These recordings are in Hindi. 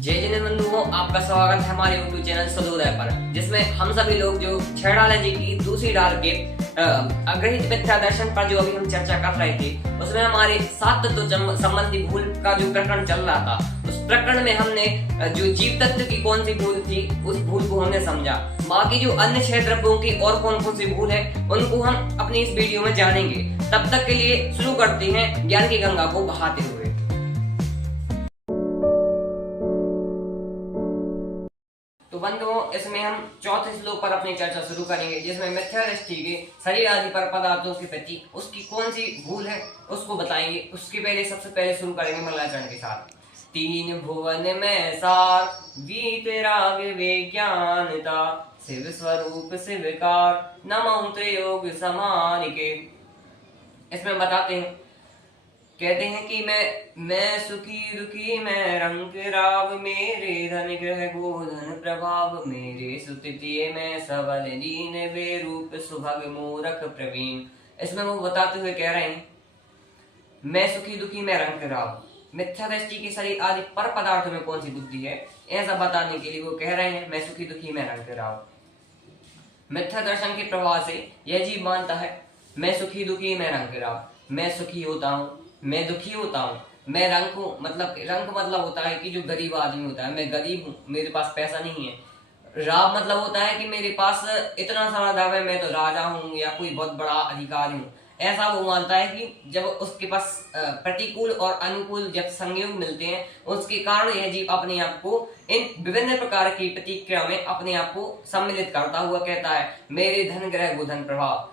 जय जिन बंधुओं, आपका स्वागत है हमारे YouTube चैनल सदोदय पर, जिसमें हम सभी लोग जो छेड़ाला जी की दूसरी डाल के अग्रहित मिथ्या दर्शन पर जो अभी हम चर्चा कर रहे थे, उसमें हमारे 7 तत्व संबंधी भूल का जो प्रकरण चल रहा था, उस प्रकरण में हमने जो जीव तत्व की कौन सी भूल थी, उस भूल को हमने समझा। बाकी जो अन्य 6 द्रव्यों की और कौन कौन सी भूल है, उनको हम अपनी इस वीडियो में जानेंगे। तब तक के लिए शुरू करते हैं ज्ञान की गंगा को बहाते हुए। तो बंधुओं, इसमें हम चौथे श्लोक पर अपनी चर्चा शुरू करेंगे, जिसमें मिथ्या दृष्टि के शरीर आदि पर पदार्थों के प्रति उसकी कौन सी भूल है उसको बताएंगे। उसके पहले सबसे पहले शुरू करेंगे मंगलाचरण के साथ। 3 भुवन में सार वीतराग विज्ञानता, शिव स्वरूप शिवकार नमो योग समान के। इसमें बताते हैं, कहते हैं कि मैं सुखी दुखी मैं रंग राव, मेरे धन ग्रह गोधन प्रभाव, मेरे सुतिथिये में सबल दीन, वे रूप सुभग मूरख प्रवीण। इसमें वो बताते हुए कह रहे हैं, मैं सुखी दुखी मैं रंग राव, मिथ्या दृष्टि के शरीर आदि पर पदार्थों में कौन सी बुद्धि है, ऐसा बताने के लिए वो कह रहे हैं मैं सुखी दुखी मैं रंग राव। मिथ्या दर्शन के प्रभाव से यह जीव मानता है मैं सुखी दुखी मैं रंग राव, मैं सुखी होता हूँ मैं दुखी होता हूँ, मैं रंक हूँ, मतलब रंक मतलब होता है कि जो गरीब आदमी होता है, मैं गरीब हूँ, मेरे पास पैसा नहीं है। राव मतलब होता है कि मेरे पास इतना सारा धन है, मैं तो राजा हूँ या कोई बहुत बड़ा अधिकारी हूँ। ऐसा वो मानता है कि जब उसके पास प्रतिकूल और अनुकूल जब संयोग मिलते हैं, उसके कारण यह जीव अपने आप को इन विभिन्न प्रकार की प्रतिक्रिया में अपने आप को सम्मिलित करता हुआ कहता है मेरे धन ग्रह गोधन प्रभाव,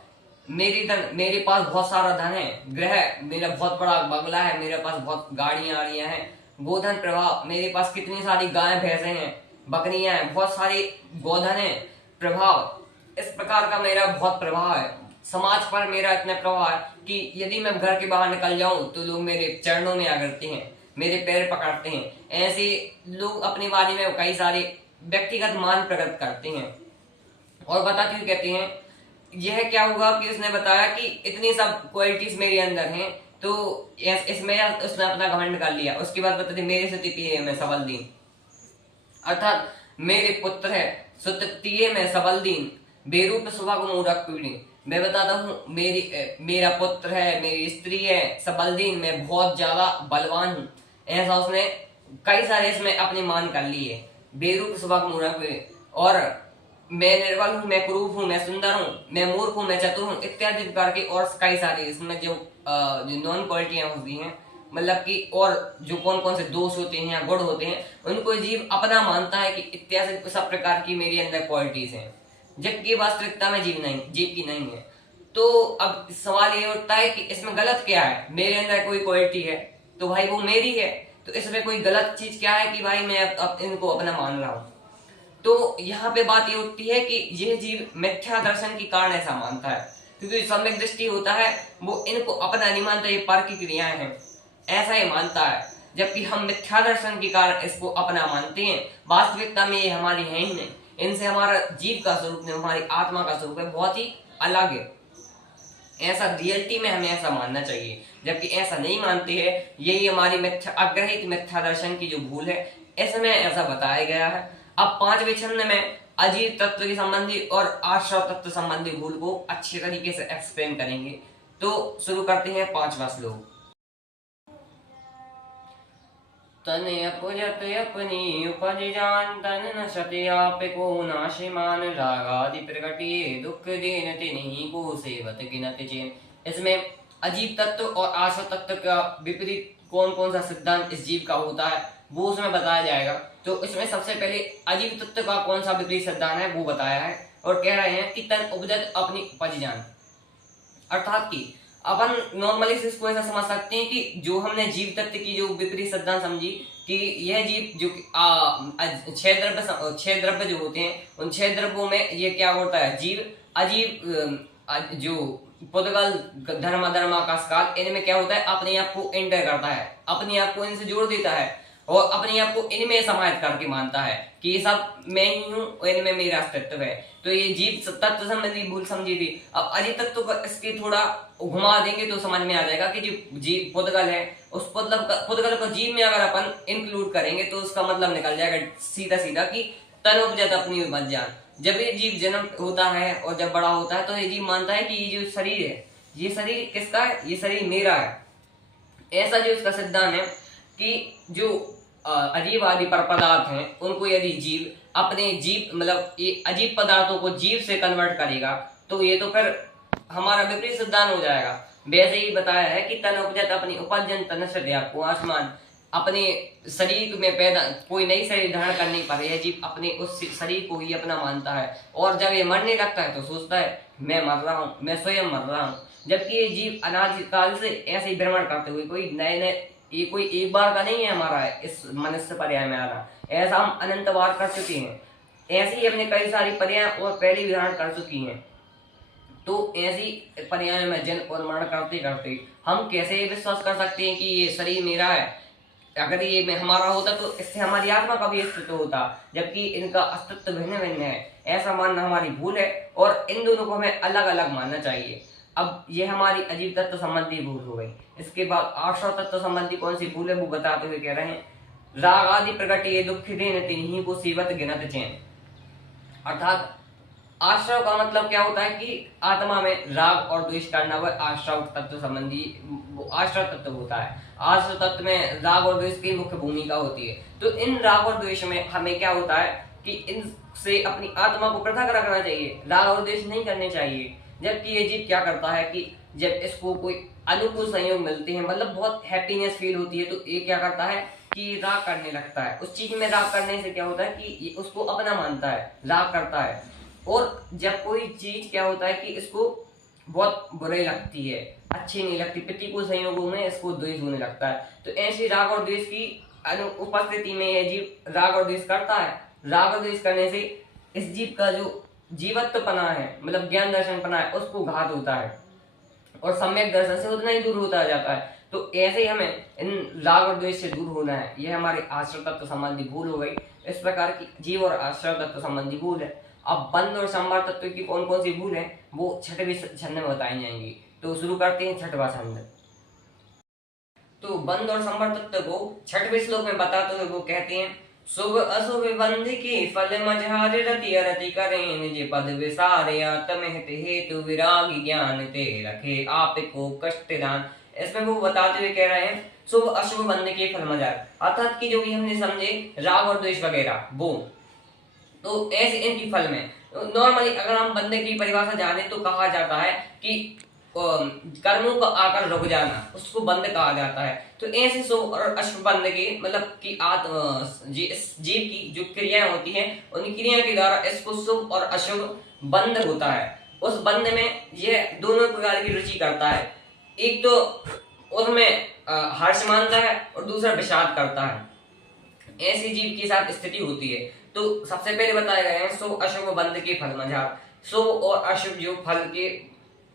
मेरे पास बहुत सारा धन है, ग्रह मेरा बहुत बड़ा बंगला है, मेरे पास बहुत गाड़ियां हैं, गोधन प्रभाव मेरे पास कितनी सारी गायें भैंसे हैं, बकरियां हैं, बहुत सारी गोधन है, प्रभाव इस प्रकार का मेरा बहुत प्रभाव है, समाज पर मेरा इतना प्रभाव है कि यदि मैं घर के बाहर निकल जाऊं तो लोग मेरे चरणों में आ करते हैं, मेरे पैर पकड़ते हैं। ऐसे लोग अपने बारे में कई सारे व्यक्तिगत मान प्रकट करते हैं और बताते हुए कहते हैं यह क्या हुआ कि उसने बताया कि इतनी सब क्वालिटीज मेरे अंदर हैं, तो इसमें उसने अपना घमंड कर लिया। उसके बाद बताते मेरे सुतिथिये में सबल दीन, अर्थात मेरे पुत्र है सुतिथिये में सबल दीन, बेरूप सुभग मूरख पीढ़ी। मैं बताता हूँ मेरा पुत्र है, मेरी स्त्री है सबल दीन, मैं बहुत ज्यादा बलवान हूँ। ऐसा उसने कई सारे इसमें अपने मान कर लिए, बेरूप सुभग मूरख पीढ़ी, और मैं निर्बल हूँ, मैं क्रूर हूँ, मैं सुंदर हूँ, मैं मूर्ख हूँ, मैं चतुर हूँ, इत्यादि प्रकार के और कई सारे इसमें जो नॉन क्वालिटियां होती हैं, मतलब कि और जो कौन कौन से दोष होते हैं या गुण होते हैं, उनको जीव अपना मानता है कि इत्यादि सब प्रकार की मेरे अंदर क्वालिटीज हैं, जबकि वास्तविकता में जीव की नहीं है। तो अब सवाल ये उठता है कि इसमें गलत क्या है, मेरे अंदर कोई क्वालिटी है तो भाई वो मेरी है, तो इसमें कोई गलत चीज क्या है कि भाई मैं अब इनको अपना मान रहा हूँ। तो यहाँ पे बात ये उठती है कि यह जीव मिथ्या दर्शन के कारण ऐसा मानता है, क्योंकि सम्यक दृष्टि होता है वो इनको अपना नहीं मानता, ये पर की क्रियाएं हैं, ऐसा ही मानता है। जबकि हम मिथ्या दर्शन के कारण इसको अपना मानते हैं, वास्तविकता में ये हमारी है ही नहीं, इनसे हमारा जीव का स्वरूप नहीं, हमारी आत्मा का स्वरूप है बहुत ही अलग है। ऐसा रियलिटी में हमें ऐसा मानना चाहिए, जबकि ऐसा नहीं मानते हैं। यही हमारी अग्रहित मिथ्या दर्शन की जो भूल है, इसमें ऐसा बताया गया है। अब 5वें छंद में अजीव तत्व के संबंधी और आश्रव तत्व संबंधी भूल को अच्छे तरीके से एक्सप्लेन करेंगे। तो शुरू करते हैं 5वां श्लोक। तन अपजत अपनी उपज जान, तन न सत्याप को नाशिमान, रागादि प्रकटिए दुख देन तिन्हीं को सेवत गिनत चेन। इसमें अजीव तत्व और आश्रव तत्व का विपरीत कौन कौन सा सिद्धांत इस जीव का होता है वो उसमें बताया जाएगा। तो इसमें सबसे पहले अजीव तत्व का कौन सा विपरीत सिद्धांत है वो बताया है, और कह रहे हैं कि तन उपजत अपनी उपज जान, अर्थात कि अपन नॉर्मली इसको ऐसा समझ सकते हैं कि जो हमने जीव तत्व की जो विपरीत सिद्धांत समझी कि यह जीव जो 6 द्रव्य जो होते हैं, उन 6 द्रव्यों में ये क्या होता है, जीव अजीव जो पुद्गल धर्म धर्माकाश काल, इनमें क्या होता है अपने आप को एंटर करता है, अपने आप को इनसे जोड़ देता है, और अपने आप को इनमें समाहित करके मानता है कि ये सब मैं ही हूँ और इनमें मेरा अस्तित्व है। तो ये जीव तत्व संबंधी भूल समझी थी। अब अजीव तत्व को इसके थोड़ा घुमा देंगे तो समझ में आ जाएगा कि जो जीव पुद्गल है, उस पुद्गल को जीव में अगर अपन इंक्लूड करेंगे तो उसका मतलब निकल जाएगा सीधा सीधा कि तन उपजत अपनी मत जान। जब ये जीव जन्म होता है और जब बड़ा होता है तो ये जीव मानता है कि ये जो शरीर है, ये शरीर किसका है, ये शरीर मेरा है। ऐसा जो इसका सिद्धांत है कि जो अजीब आदि पर पदार्थ हैं उनको यदि जीव अपने जीव मतलब ये अजीब पदार्थों को जीव से कन्वर्ट करेगा तो ये तो फिर हमारा विपरीत सिद्धांत हो जाएगा। वैसे ही बताया है कि तन उपजत अपनी उपजन तन सद्या को आसमान, अपने शरीर में पैदा कोई नई शरीर धारण करने पर यह जीव अपने उस शरीर को ही अपना मानता है और जब ये मरने लगता है तो सोचता है मैं मर रहा हूँ, मैं स्वयं मर रहा हूँ। जबकि ये जीव अनादिकाल से ऐसे ही भ्रमण करते हुए कोई नए नए, ये कोई एक बार का नहीं है हमारा इस मनुष्य पर्याय में आना, ऐसा हम अनंत बार कर चुके हैं। ऐसे ही हमने कई सारी पर्याय और पहले भी धारण कर चुकी हैं। तो ऐसी पर्याय में जन्म और मरण करते करते हम कैसे विश्वास कर सकते हैं कि ये शरीर मेरा है। अगर ये में हमारा होता तो इससे हमारी आत्मा का भी अस्तित्व होता, जबकि इनका अस्तित्व भिन्न भिन्न है। ऐसा मानना हमारी भूल है और इन दोनों को हमें अलग अलग मानना चाहिए। अब ये हमारी अजीब तत्व संबंधी भूल हो गई। इसके बाद आश्रव तत्व संबंधी कौन सी भूल है वो बताते हुए कह रहे हैं, राग आदि प्रकट ये दुख देन तिन्हीं को सीवत गिनत चैन। अर्थात आश्रव का मतलब क्या होता है कि आत्मा में राग और द्वेष करना, वह आश्रव तत्व संबंधी आश्रव तत्व होता है। आश्रव तत्व में राग और द्वेष की मुख्य भूमिका होती है। तो इन राग और द्वेष में हमें क्या होता है कि इनसे अपनी आत्मा को पृथक रखना चाहिए, राग और द्वेष नहीं करने चाहिए। जबकि ये जीव क्या करता है कि जब इसको कोई अनुकूल संयोग मिलते हैं, मतलब बहुत हैप्पीनेस फील होती है, तो ये क्या करता है कि राग करने लगता है। उस चीज में राग करने से क्या होता है कि ये उसको अपना मानता है, राग करता है। और जब कोई चीज क्या होता है कि इसको बहुत बुरी लगती है, अच्छी नहीं लगती, प्रतिकूल संयोगों में इसको द्वेष होने लगता है। तो ऐसी राग और द्वेष की उपस्थिति में यह जीव राग और द्वेष करता है। राग और द्वेष करने से इस जीव का जो जीवत्व पना है, मतलब ज्ञान दर्शन पना है, उसको घात होता है और सम्यक दर्शन से उतना ही दूर होता जाता है। तो ऐसे ही हमें इन राग और द्वेष से दूर होना है। यह हमारे आश्रय तत्व संबंधी भूल हो गई। इस प्रकार की जीव और आश्रय तत्व संबंधी भूल है। अब बंध और संवर तत्व की कौन कौन सी भूल है वो छठवें छंद में बताई जाएंगी। तो शुरू करते हैं छठवां छंद। तो बंध और संवर तत्व को छठवें श्लोक में बताते हुए वो कहते हैं, शुभ अशुभ बंध के फल मझार रति अरति करें निज पद विसारे आत्म हित हेतु विराग ज्ञान ते रखे आप को कष्ट दान। इसमें वो बताते हुए कह रहे हैं शुभ अशुभ बंध के फल मझार, अर्थात कि जो भी हमने समझे राग और द्वेष वगैरह वो, तो ऐसे इनकी फल में नॉर्मली अगर हम बंदे की परिभाषा जाने तो कहा जाता है कि कर्मों का आकर रुक जाना, उसको बंद कहा जाता है। तो ऐसे शुभ और अशुभ बंद के मतलब कि जीव की जो क्रियाएं होती हैं उन क्रिया के द्वारा इसको शुभ और अशुभ बंद होता है। उस बंद में यह दोनों प्रकार की रुचि करता है। एक तो उसमें हर्ष मानता है और दूसरा विषाद करता है। ऐसी जीव के साथ स्थिति होती है। तो सबसे पहले बताए गए हैं शुभ अशुभ बंध के फल मझार। शुभ और अशुभ जो फल के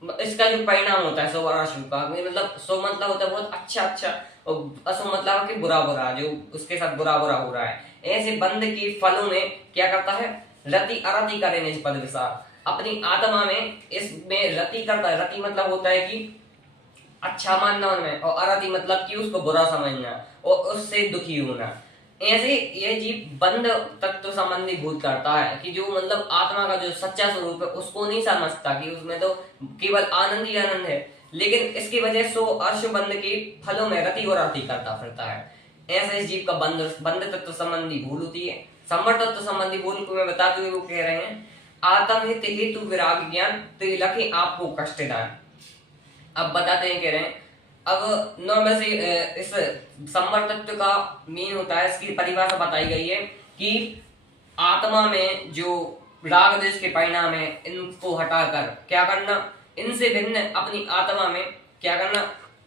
इसका जो परिणाम होता है शुभ और अशुभ का, मतलब शुभ मतलब होता है बहुत अच्छा अच्छा और अशुभ मतलब कि बुरा बुरा, जो उसके साथ बुरा बुरा हो रहा है। ऐसे बंध के फलों में क्या करता है, रति अरति करे निज पद विसार, अपनी आत्मा में इसमें रति करता है। रति मतलब होता है कि अच्छा मानना उनमें, और अरति मतलब कि उसको बुरा समझना और उससे दुखी होना। ऐसे यह जीव बंध तत्व संबंधी भूत करता है कि जो मतलब आत्मा का जो सच्चा स्वरूप है उसको नहीं समझता कि उसमें तो केवल आनंद ही आनंद है, लेकिन इसकी वजह से अर्श बंध के फलों में रति और रति करता फिरता है। ऐसे इस जीव का बंध तत्व संबंधी भूल होती है। संवर तत्व संबंधी भूल को मैं बताते हुए वो कह रहे हैं, आत्म हित हेतु विराग ज्ञान तो लखे आपको कष्ट दान। अब बताते हैं, कह रहे हैं अब नॉर्मल से इस संवर तत्व का मीन होता है, इसकी परिभाषा बताई गई है कि आत्मा में जो राग द्वेष के परिणाम है इनको हटाकर क्या करना, इनसे भिन्न अपनी आत्मा में क्या करना,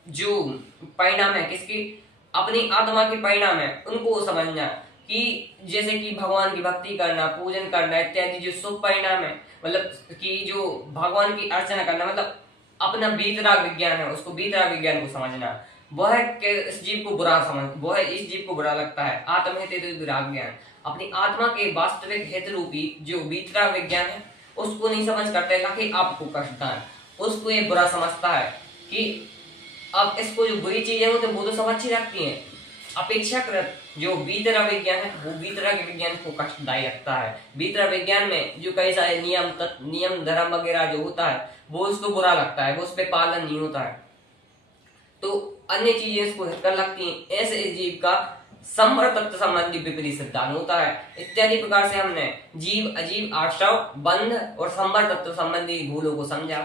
जो परिणाम है किसकी, अपनी आत्मा के परिणाम है उनको समझना। कि जैसे कि भगवान की भक्ति करना, पूजन करना इत्यादि जो शुभ परिणाम है, मतलब कि जो भगवान की अर्चना करना, मतलब अपना बीतराग विज्ञान है उसको बीतराग विज्ञान को समझना। वह इस जीव को बुरा लगता है। आत्महित विराग ज्ञान, अपनी आत्मा के वास्तविक हित रूपी जो वीतराग विज्ञान है उसको नहीं समझ करते ताकि आपको कष्टदान, उसको ये बुरा समझता है कि अब इसको जो बुरी चीजें होती है वो तो सब अच्छी लगती हैं, अपेक्षाकृत जो वीतराग विज्ञान है वो वीतराग विज्ञान को कष्टदायी लगता है। वीतराग विज्ञान में जो कई सारे नियम धर्म वगैरह जो होता है वो उसको बुरा लगता है, वो उस पर पालन नहीं होता है, तो अन्य चीजें इसको हितकर लगती हैं। ऐसे इस जीव का संवर तत्व संबंधी विपरीत सिद्धांत होता है। इत्यादि प्रकार से हमने जीव अजीव आश्रव बंध और संवर तत्व संबंधी भूलों को समझा।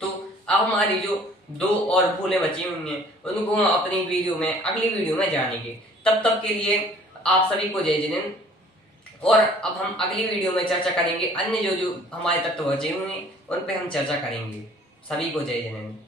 तो अब हमारी जो 2 और भूलें बची हुई हैं उनको हम अपनी अगली वीडियो में जानेंगे। तब तक के लिए आप सभी को जय जिनेंद्र। और अब हम अगली वीडियो में चर्चा करेंगे अन्य जो हमारे तत्व बचे हुए हैं उन पे हम चर्चा करेंगे। सभी को जय जिनेंद्र।